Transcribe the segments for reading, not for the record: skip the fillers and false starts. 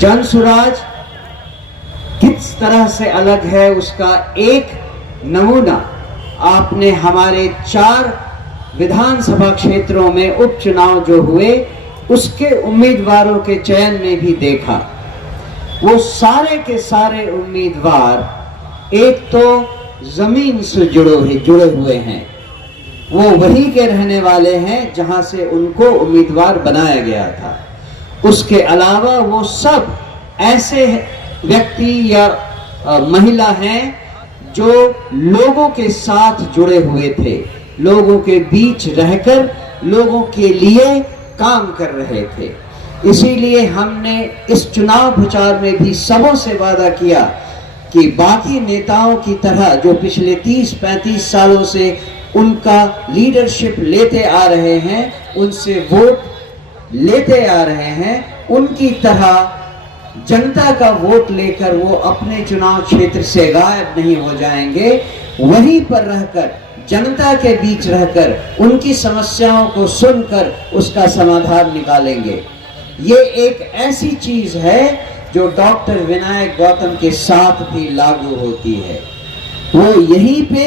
जन सुराज किस तरह से अलग है उसका एक नमूना आपने हमारे 4 विधानसभा क्षेत्रों में उपचुनाव जो हुए उसके उम्मीदवारों के चयन में भी देखा। वो सारे के सारे उम्मीदवार एक तो जमीन से जुड़े हुए हैं, वो वही के रहने वाले हैं जहां से उनको उम्मीदवार बनाया गया था। उसके अलावा वो सब ऐसे व्यक्ति या महिला हैं जो लोगों के साथ जुड़े हुए थे, लोगों के बीच रहकर लोगों के लिए काम कर रहे थे। इसीलिए हमने इस चुनाव प्रचार में भी सबों से वादा किया कि बाकी नेताओं की तरह जो पिछले 30-35 सालों से उनका लीडरशिप लेते आ रहे हैं, उनसे वोट लेते आ रहे हैं, उनकी तरह जनता का वोट लेकर वो अपने चुनाव क्षेत्र से गायब नहीं हो जाएंगे। वहीं पर रहकर जनता के बीच रहकर उनकी समस्याओं को सुनकर उसका समाधान निकालेंगे। ये एक ऐसी चीज है जो डॉक्टर विनायक गौतम के साथ भी लागू होती है। वो यहीं पे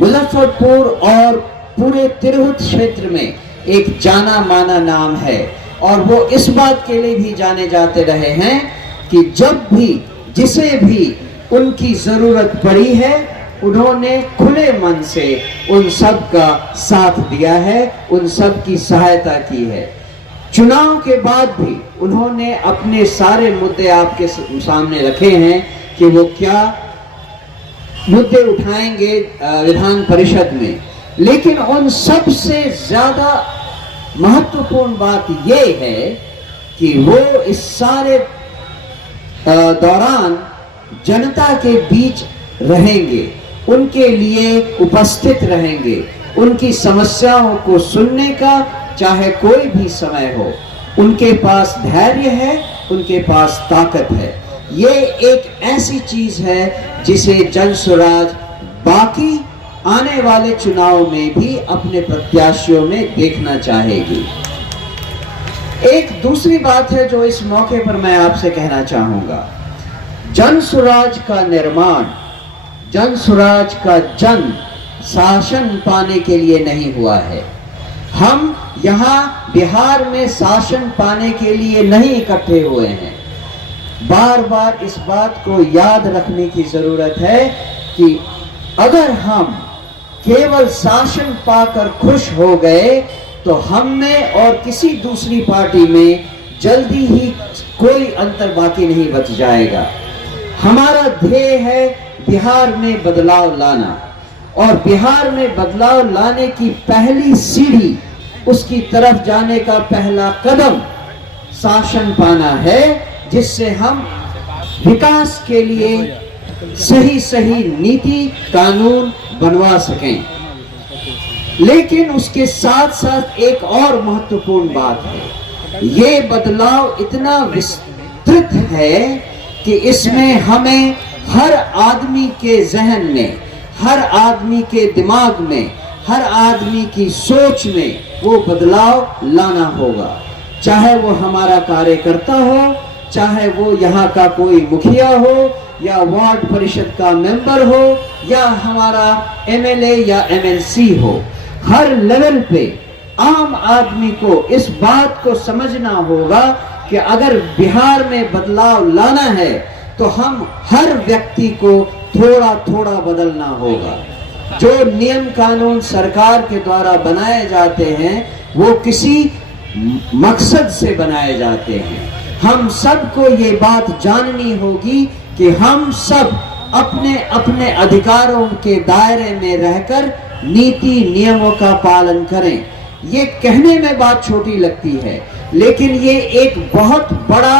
मुजफ्फरपुर और पूरे तिरहुत क्षेत्र में एक जाना माना नाम है और वो इस बात के लिए भी जाने जाते रहे हैं कि जब भी जिसे भी उनकी जरूरत पड़ी है उन्होंने खुले मन से उन सब का साथ दिया है, उन सब की सहायता की है। चुनाव के बाद भी उन्होंने अपने सारे मुद्दे आपके सामने रखे हैं कि वो क्या मुद्दे उठाएंगे विधान परिषद में, लेकिन उन सब से ज्यादा महत्वपूर्ण बात यह है कि वो इस सारे दौरान जनता के बीच रहेंगे, उनके लिए उपस्थित रहेंगे, उनकी समस्याओं को सुनने का चाहे कोई भी समय हो, उनके पास धैर्य है, उनके पास ताकत है। ये एक ऐसी चीज है जिसे जन स्वराज बाकी आने वाले चुनाव में भी अपने प्रत्याशियों में देखना चाहेगी। एक दूसरी बात है जो इस मौके पर मैं आपसे कहना चाहूंगा, जन स्वराज का निर्माण, जन स्वराज का जन्म शासन पाने के लिए नहीं हुआ है। हम यहाँ बिहार में शासन पाने के लिए नहीं इकट्ठे हुए हैं। बार बार इस बात को याद रखने की जरूरत है कि अगर हम केवल शासन पाकर खुश हो गए तो हम में और किसी दूसरी पार्टी में जल्दी ही कोई अंतर बाकी नहीं बच जाएगा। हमारा ध्येय है बिहार में बदलाव लाना और बिहार में बदलाव लाने की पहली सीढ़ी, उसकी तरफ जाने का पहला कदम शासन पाना है, जिससे हम विकास के लिए सही सही नीति कानून बनवा सकें। लेकिन उसके साथ साथ एक और महत्वपूर्ण बात है, ये बदलाव इतना विस्तृत है कि इसमें हमें हर आदमी के जहन में, हर आदमी के दिमाग में, हर आदमी की सोच में वो बदलाव लाना होगा। चाहे वो हमारा कार्यकर्ता हो, चाहे वो यहाँ का कोई मुखिया हो या वार्ड परिषद का मेंबर हो या हमारा एमएलए या एमएलसी हो, हर लेवल पे आम आदमी को इस बात को समझना होगा कि अगर बिहार में बदलाव लाना है तो हम हर व्यक्ति को थोड़ा थोड़ा बदलना होगा। जो नियम कानून सरकार के द्वारा बनाए जाते हैं वो किसी मकसद से बनाए जाते हैं। हम सबको ये बात जाननी होगी कि हम सब अपने अपने अधिकारों के दायरे में रहकर नीति नियमों का पालन करें। ये कहने में बात छोटी लगती है, लेकिन ये एक बहुत बड़ा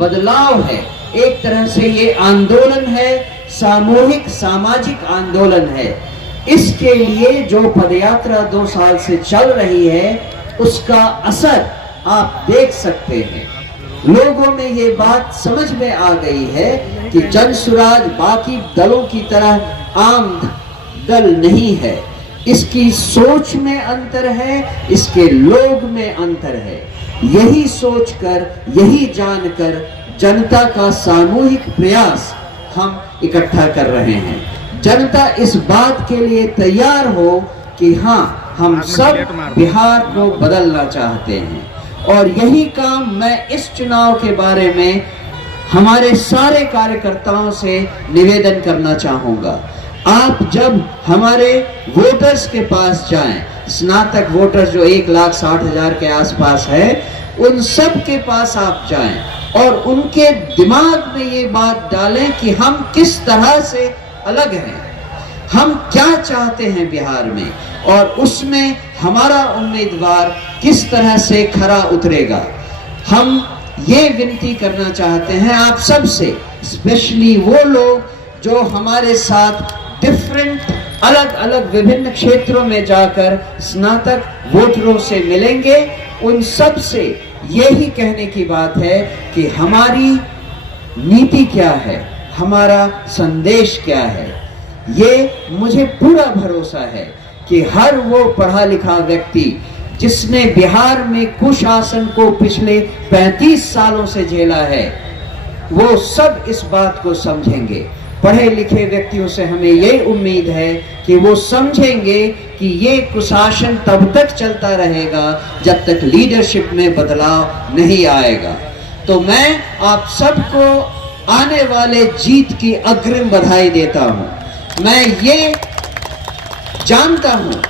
बदलाव है। एक तरह से ये आंदोलन है, सामूहिक सामाजिक आंदोलन है। इसके लिए जो पदयात्रा 2 साल से चल रही है उसका असर आप देख सकते हैं। लोगों में ये बात समझ में आ गई है कि जन स्वराज बाकी दलों की तरह आम दल नहीं है। इसकी सोच में अंतर है, इसके लोग में अंतर है। यही सोचकर, यही जानकर जनता का सामूहिक प्रयास हम इकट्ठा कर रहे हैं। जनता इस बात के लिए तैयार हो कि हाँ, हम सब बिहार को बदलना चाहते हैं, और यही काम मैं इस चुनाव के बारे में हमारे सारे कार्यकर्ताओं से निवेदन करना चाहूंगा। आप जब हमारे वोटर्स के पास जाएं, स्नातक वोटर्स जो 1,60,000 के आसपास है, उन सब के पास आप जाएं और उनके दिमाग में ये बात डालें कि हम किस तरह से अलग हैं, हम क्या चाहते हैं बिहार में, और उसमें हमारा उम्मीदवार किस तरह से खरा उतरेगा। हम ये विनती करना चाहते हैं आप सब से, स्पेशली वो लोग जो हमारे साथ डिफरेंट, अलग अलग विभिन्न क्षेत्रों में जाकर स्नातक वोटरों से मिलेंगे, उन सब से यही कहने की बात है कि हमारी नीति क्या है, हमारा संदेश क्या है। ये मुझे पूरा भरोसा है कि हर वो पढ़ा लिखा व्यक्ति जिसने बिहार में कुशासन को पिछले 35 सालों से झेला है, वो सब इस बात को समझेंगे। पढ़े लिखे व्यक्तियों से हमें ये उम्मीद है कि वो समझेंगे कि ये कुशासन तब तक चलता रहेगा जब तक लीडरशिप में बदलाव नहीं आएगा। तो मैं आप सबको आने वाले जीत की अग्रिम बधाई देता हूं। मैं ये जानता हूं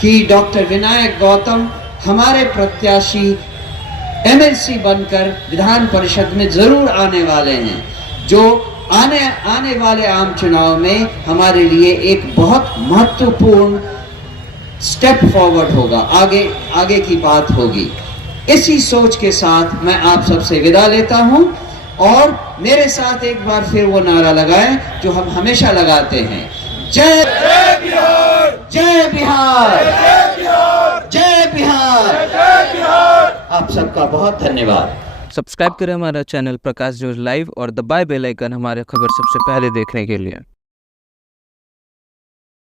कि डॉक्टर विनायक गौतम हमारे प्रत्याशी एमएलसी बनकर विधान परिषद में जरूर आने वाले हैं, जो आने वाले आम चुनाव में हमारे लिए एक बहुत महत्वपूर्ण स्टेप फॉरवर्ड होगा, आगे की बात होगी। इसी सोच के साथ मैं आप सबसे विदा लेता हूं, और मेरे साथ एक बार फिर वो नारा लगाएं जो हम हमेशा लगाते हैं, जय बिहार, जय बिहार, जय बिहार। आप सबका बहुत धन्यवाद। सब्सक्राइब करें हमारा चैनल प्रकाश जोश लाइव और दबाए बेल आइकन हमारे खबर सबसे पहले देखने के लिए।